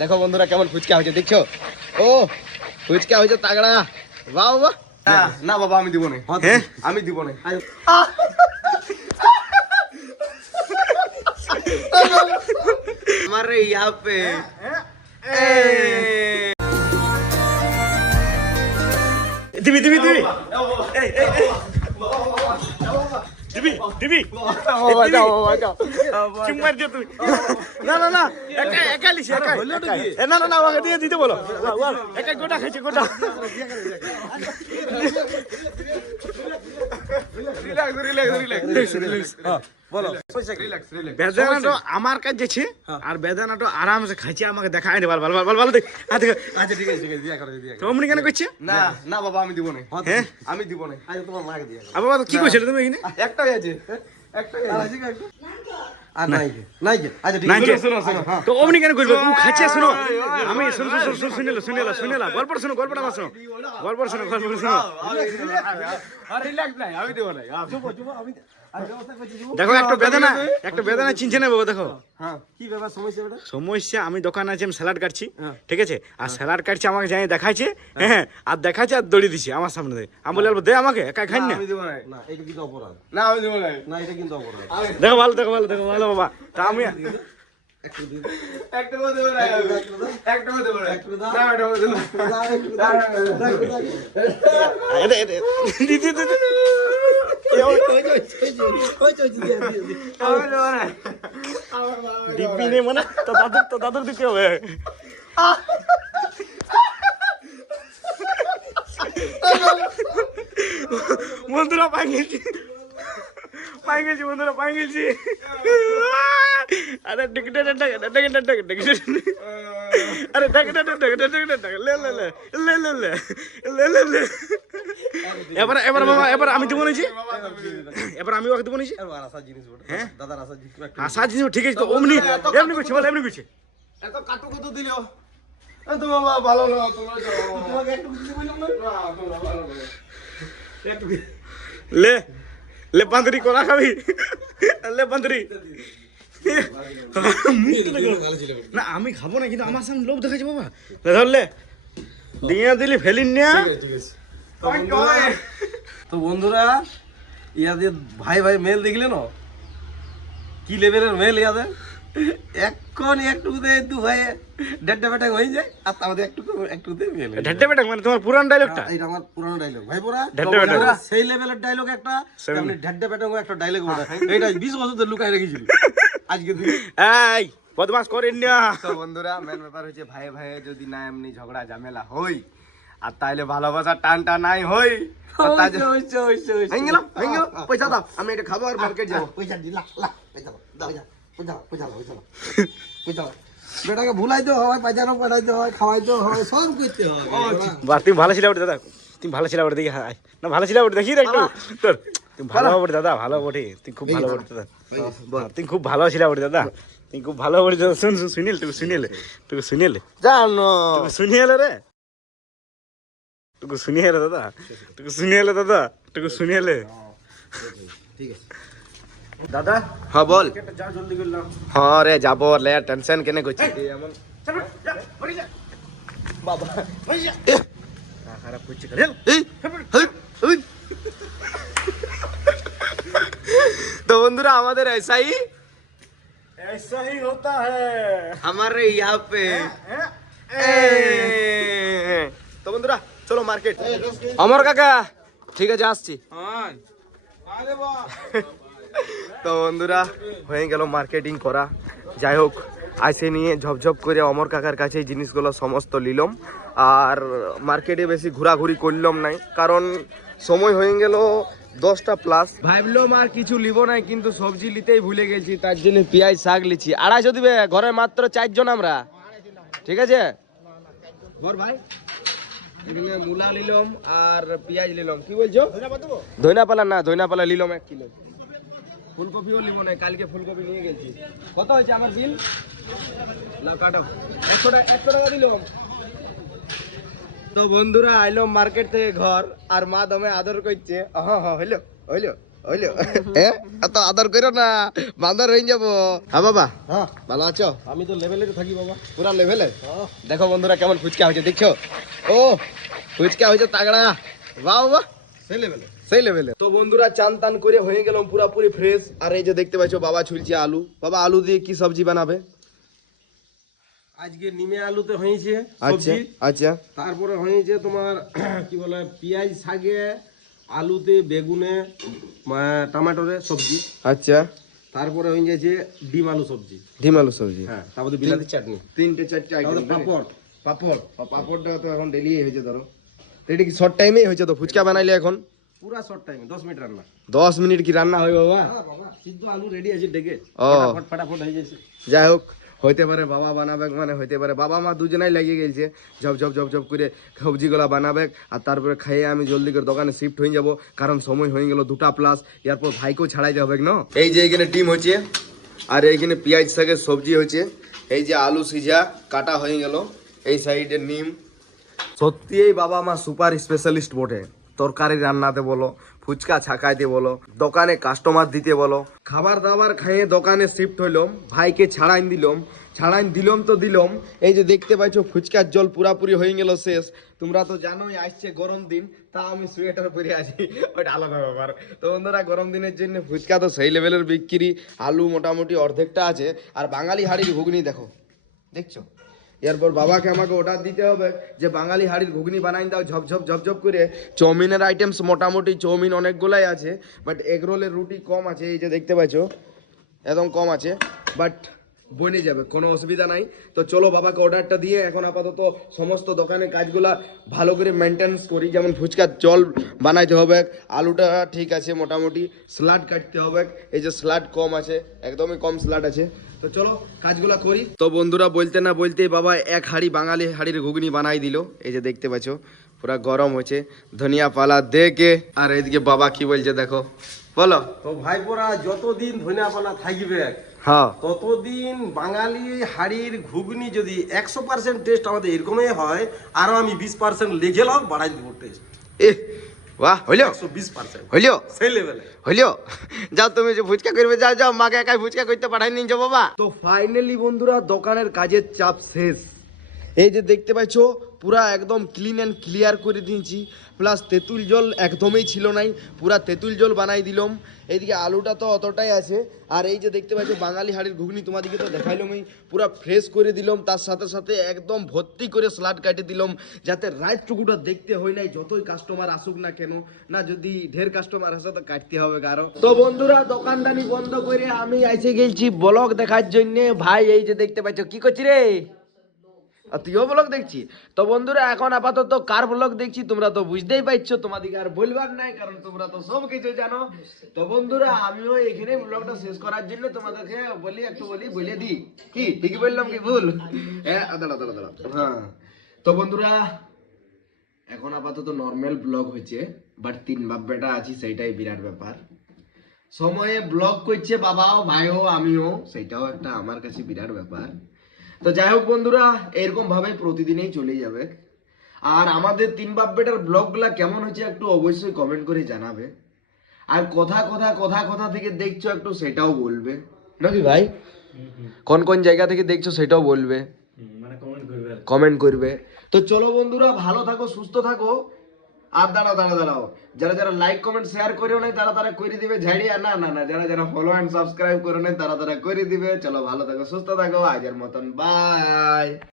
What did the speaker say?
দেখো বন্ধুরা কেমন ফুচকা হয়েছে দেখছো ও ফুচকা হয়েছে তাগড়া বাহ বাহ না, না বাবা আমি দিব না হ্যাঁ? আমি দিব না हमारे यहाँ पे ए, দিবি দিবি দিবি এই, এই, এই। দিবি দিবি। চুপ মার দিও তুই। না না না একা একা লিছি একা এ, না না না আমাকে দিয়ে দিতে বলো। একা গোটা খাইছে গোটা। Relax, relax, relax. বলো Relax, relax. বেদানাটো আমার কাছে আছে আর বেদানাটা আরামসে খাইছে আমাকে দেখায় নি বল বল বল বল বল দেখ। আচ্ছা ঠিক আছে ঠিক আছে দিয়া করো দিয়া করো। কেন করছে না না বাবা আমি দিব না হ্যাঁ? আমি দিব না আজ তোমার মাকে দিয়া বাবা কি কইছিলে তুমি এখানে? একটাই আছে। একটাই আছে। অমনি কেন আমি একটা চিনছে না সমস্যা আমি দোকান আছে আমি স্যালাড কাটছি ঠিক আছে? আর স্যালাড কাটছি আমাকে জানি দেখাচ্ছে হ্যাঁ। আর দেখাচ্ছে আর দড়ি দিছি আমার সামনে আমি বলে দে আমাকে খাই না দেখো ভালো দেখো ভালো থাকো ভালো বাবা। তা আমি ডিব্বি নেই। মানে? তো দাদুর তো দাদুর দিতে হবে। বন্ধুরা পাই গেছি। পাই গেছি বন্ধুরা পাই গেছি। আরে টিকিট টিকিট টিকিট টিকিট আরে টিকিট টিকিট টিকিট লে লে লে লে লে লে লে লে লে এবার এবার বাবা এবার আমি দেবো নিছি এবার আমি ওকে দেবো নিছি আর আসার জিনিস ওটা দাদার আসার জিনিস একটু আশা জিনিস ঠিক আছে তো অমনি এমনি করছে বল এমনি করছে এত কাটু কত দিল তো বাবা ভালো না তোমরা যাও তোমাকে একটু কিছু বললাম না না তোমরা ভালো না লে লে বান্দরি কলা খাবি লে বান্দরি মুখটা দেখো। না আমি খাব না কিন্তু আমার সামনে লোভ দেখাচ্ছে বাবা। লে ধর লে দিয়ে দিলি ফেলিন না। তো বন্ধুরা ইয়াদের ভাই ভাই মেল দেখলে না? কি লেভেলের মেল ইয়াদের? এখন একটুতে দু ভাই দেড়টা বেটা হয়ে যায় আর আমাদের একটু একটুতে মেল হয়ে যায়। মানে তোমার পুরান ডায়লগটা এটা আমার পুরানো ডায়লগ ভাই পোরা ঢেড্ডা বেটা। সেই লেভেলের ডায়লগ একটা তেমনি ঢেড্ডা বেটা একটা ডায়লগ ওটা। এটা 20 বছর ধরে লুকায় রেখেছিল। আজকে তুই এই বদমাস করেন না। তো বন্ধুরা মেন ব্যাপার হচ্ছে ভাই ভাই যদি না এমনি ঝগড়া ঝামেলা হই আর তাইলে ভালোবাসা টানটা নাই হই আর তাই যে- ভেঙে গেলাম, ভেঙে গেলাম। পয়সা দাও আমি এটা খাব আর মার্কেট যাব। পয়সা দিলা লা পয়সা দাও দাও পয়সা পয়সা পয়সা দাও, পয়সা দাও। পয়সা দাও। বেটাকে ভুলাইতে হয় বাজারও পাঠাইতে হয় খাওয়াইতে হয় সব করতে হয়। বা তুমি ভালো ছিল দাদা। তুমি ভালো ছিল দেখি না ভালো ছিল দেখি রে একটু। তোর তুমি ভালো বটে দাদা ভালো বটে তুই খুব ভালো বটে দাদা। হ্যাঁ, তুই খুব ভালো ছিল বটে দাদা। তুই খুব ভালো বটে দাদা। শুন শুন শুনিল তুই শুনিলে তুই শুনিলে। জানো। তুই শুনিলে রে। তুই শুনিলে দাদা। তুই শুনিলে দাদা। তুই শুনিলে ঠিক আছে দাদা? হ্যাঁ বল। যা জলদি করলাম হ্যাঁ রে যাব লে টেনশন কেনে করছিস এমন। বাবা। খারাপ করছে রেল এই, হেই, হেই। তো বন্ধুরা আমাদের এসাই এসাই হতা হ্যায় আমার ইয়া পে। হ্যাঁ, হ্যাঁ, তো বন্ধুরা চলো মার্কেট। অমর কাকা ঠিক আছে আসছি। হ্যাঁ। তো বন্ধুরা হয়ে গেল মার্কেটিং করা। যাই হোক আইসে নিয়ে ঝপঝপ করে অমর কাকার কাছে এই জিনিসগুলো সমস্ত নিলাম। আর মার্কেটে বেশি ঘোরাঘুরি করলাম নাই। কারণ সময় হয়ে গেল দশটা প্লাস ভাবলাম আর কিছু লিব নাই, কিন্তু সবজি নিতেই ভুলে গেছি, তার জন্য পেঁয়াজ, শাক লিছি। আড়াইশো দিবে, ঘরে মাত্র চারজন আমরা। ঠিক আছে? ঘর ভাই মূলা নিলাম আর নিলাম। কি বলছো? না নিলাম এক কিলো। ফুলকপিও কালকে ফুলকপি নিয়ে গেছি। কত হয়েছে আমার বিল কাটো। একশো টাকা একশো টাকা দিলাম। তো বন্ধুরা আইলো মার্কেট থেকে ঘর আর মা দমে আদর করছে। হ্যাঁ হ্যাঁ হইল হইল হইল। এত আদর করো না বান্দর হয়ে যাব। হ্যাঁ বাবা হ্যাঁ। ভালো আছো? আমি তো লেভেলে থাকি বাবা। পুরা লেভেলে দেখো বন্ধুরা কেমন ফুচকা হয়েছে দেখছ? ও ফুচকা হয়েছে তাগড়া। বাহ বাহ সেই লেভেলে সেই লেভেলে তো বন্ধুরা চান টান করে হয়ে গেলাম পুরাপুরি ফ্রেশ আর এই যে দেখতে পাচ্ছ বাবা ছুলছে আলু। বাবা আলু দিয়ে কি সবজি বানাবে? আজকে নিমে আলুতে হয়েছে আচ্ছা আচ্ছা। তারপরে হয়েছে তোমার কি বলে পেঁয়াজ শাকে আলুতে বেগুনে টমেটোরে সবজি। আচ্ছা। তারপরে হয়ে যাচ্ছে ডিম আলু সবজি। ডিম আলু সবজি। হ্যাঁ তারপরে বিলাতি চাটনি। তিনটে চারটে আইটেম পাপড় পাপড়। পাপড়টা তো এখন ডেলি হয়েছে ধরো। এটা কি? শর্ট টাইমেই হয়েছে তো? ফুচকা বানাইলে এখন? পুরা শর্ট টাইম দশ মিনিট রান্না। দশ মিনিট কি রান্না হয় বাবা? হ্যাঁ বাবা সিদ্ধ আলু রেডি আছে ডেকে। ফটাফট ফটাফট হয়ে যাচ্ছে। যাই হোক। হইতে পারে বাবা বানাবে মানে হইতে পারে বাবা মা দুজনাই লাগিয়ে গেছে ঝপ ঝপ ঝপ ঝপ করে সবজিগুলা বানাবে আর তারপরে খাইয়ে আমি জলদি করে দোকানে শিফট হয়ে যাব। কারণ সময় হয়ে গেল দুটা প্লাস এরপর ভাইকেও ছাড়াইতে হবে না? এই যে এইখানে ডিম হচ্ছে আর এইখানে পেঁয়াজ শাকের সবজি হচ্ছে এই যে আলু সিজা কাটা হয়ে গেল, এই সাইডে নিম। সত্যি এই বাবা মা সুপার স্পেশালিস্ট বটে। তরকারি রান্নাতে বলো ফুচকা ছাকাইতে বলো, দোকানে কাস্টমার দিতে বলো। খাবার দাবার খাইয়ে দোকানে শিফট হইলাম, ভাইকে ছাড়াইন দিলাম ছাড়াইন দিলাম তো দিলাম। এই যে দেখতে পাইছো, ফুচকার জল পুরাপুরি হয়ে গেল শেষ। তোমরা তো জানোই, আসছে গরম দিন তা আমি সোয়েটার পরে আছি। ওটা আলাদা ব্যাপার। তো বন্ধুরা, গরম দিনের জন্য ফুচকা তো সেই লেভেলের বিক্রি। আলু মোটামুটি অর্ধেকটা আছে। আর বাঙালি হাড়ির ঘুগনি দেখো, দেখছ? এরপর বাবাকে আমাকে অর্ডার দিতে হবে যে বাঙালি হাড়ির ঘুগনি বানাই দাও ঝপঝপ ঝপঝপ করে। চাউমিনের আইটেমস মোটামুটি চাউমিন অনেকগুলাই আছে বাট এগরোলের রুটি কম আছে, এই যে দেখতে পাচ্ছ, একদম কম আছে বাট বনে যাবে, কোনো অসুবিধা নাই। তো চলো বাবাকে অর্ডারটা দিয়ে এখন আপাতত সমস্ত দোকানের কাজগুলা ভালো করে মেনটেন্স করি। যেমন ফুচকার জল বানাইতে হবে, আলুটা ঠিক আছে মোটামুটি স্লাড কাটতে হবে। এই যে স্লাড কম আছে, একদমই কম স্লাড আছে। তো চলো কাজগুলা করি। তো বন্ধুরা, বলতে না বলতেই বাবা এক হাড়ি বাঙালি হাড়ির ঘুগনি বানাই দিল। এই যে দেখতে পাচ্ছ, পুরা গরম হচ্ছে ধনিয়া পালা দেখে আর এদিকে বাবা কি বলছে দেখো, বলো। তো ভাই ভাইপোরা যতদিন ধনিয়া পানা থাকবে ততদিন বাঙালি হাড়ির ঘুগনি যদি একশো পার্সেন্ট টেস্ট আমাদের এরকমই হয় আরও আমি বিশ পার্সেন্ট লেগে লাও বাড়াই দেবো টেস্ট এহ বাহ হইল। একশো বিশ পার্সেন্ট হইল। সেই লেভেলে হইল। যাও তুমি যে ফুচকা করবে যাও যাও মাকে একাই ফুচকা করতে পাঠাই নিয়ে যাও বাবা। তো ফাইনালি বন্ধুরা দোকানের কাজের চাপ শেষ। এই যে দেখতে পাচ্ছ পুরা একদম ক্লিন অ্যান্ড ক্লিয়ার করে দিয়েছি। প্লাস তেঁতুল জল একদমই ছিল নাই, পুরা তেঁতুল জল বানাই দিলাম। এইদিকে আলুটা তো অতটাই আছে। আর এই যে দেখতে পাচ্ছ বাঙালি হাড়ির ঘুগনি তোমাদেরকে তো দেখাইলামই পুরা ফ্রেশ করে দিলাম। তার সাথে সাথে একদম ভর্তি করে স্লাড কাটে দিলাম, যাতে রাতটুকুটা দেখতে হয় নাই, যতই কাস্টমার আসুক না কেন। না, যদি ঢের কাস্টমার আসে, তো কাটতে হবে কারও। তো বন্ধুরা, দোকানদানি বন্ধ করে আমি এসে গেছি ব্লগ দেখার জন্যে। ভাই, এই যে দেখতে পাচ্ছ কি করছি রে? আর তুইও ব্লগ দেখছি। তো বন্ধুরা, এখন আপাতত কার ব্লগ দেখছি তোমরা তো বুঝতেই পারছ তোমাদেরকে আর বলবার নাই, কারণ তোমরা তো সব কিছু জানো। তো বন্ধুরা, আমিও এখানে ব্লগটা শেষ করার জন্য তোমাদেরকে বলি, একটু বলি, বলে দিই। কি? ঠিকই বললাম কি ভুল? হ্যাঁ দাঁড়া দাঁড়া দাঁড়া। হ্যাঁ। তো বন্ধুরা, এখন আপাতত নর্মাল ব্লগ হয়েছে বাট তিন বাপ বেটা আছি, সেইটাই বিরাট ব্যাপার। সময়ে ব্লগ করছে বাবাও ভাইও আমিও সেটাও একটা আমার কাছে বিরাট ব্যাপার। তো যাই হোক বন্ধুরা এরকম ভাবে প্রতিদিনই চলে যাবে। আর আমাদের তিন বাপ বেটার ব্লগগুলা কেমন হচ্ছে একটু অবশ্যই কমেন্ট করে জানাবে। আর কথা কথা কথা কথা থেকে দেখছ একটু সেটাও বলবে। নাকি ভাই? কোন কোন জায়গা থেকে দেখছ সেটাও বলবে। মানে কমেন্ট করবে কমেন্ট করবে। তো চলো বন্ধুরা ভালো থাকো সুস্থ থাকো। আর দাঁড়াও দাঁড়া দাঁড়াও। যারা যারা লাইক কমেন্ট শেয়ার করেও নাই, তারা তারা করে দিবে ঝাড়িয়া না না না, যারা যারা ফলো অ্যান্ড সাবস্ক্রাইব করে নাই, তারা তারা করে দিবে। চলো ভালো থাকো, সুস্থ থাকো। আজের মতন বাই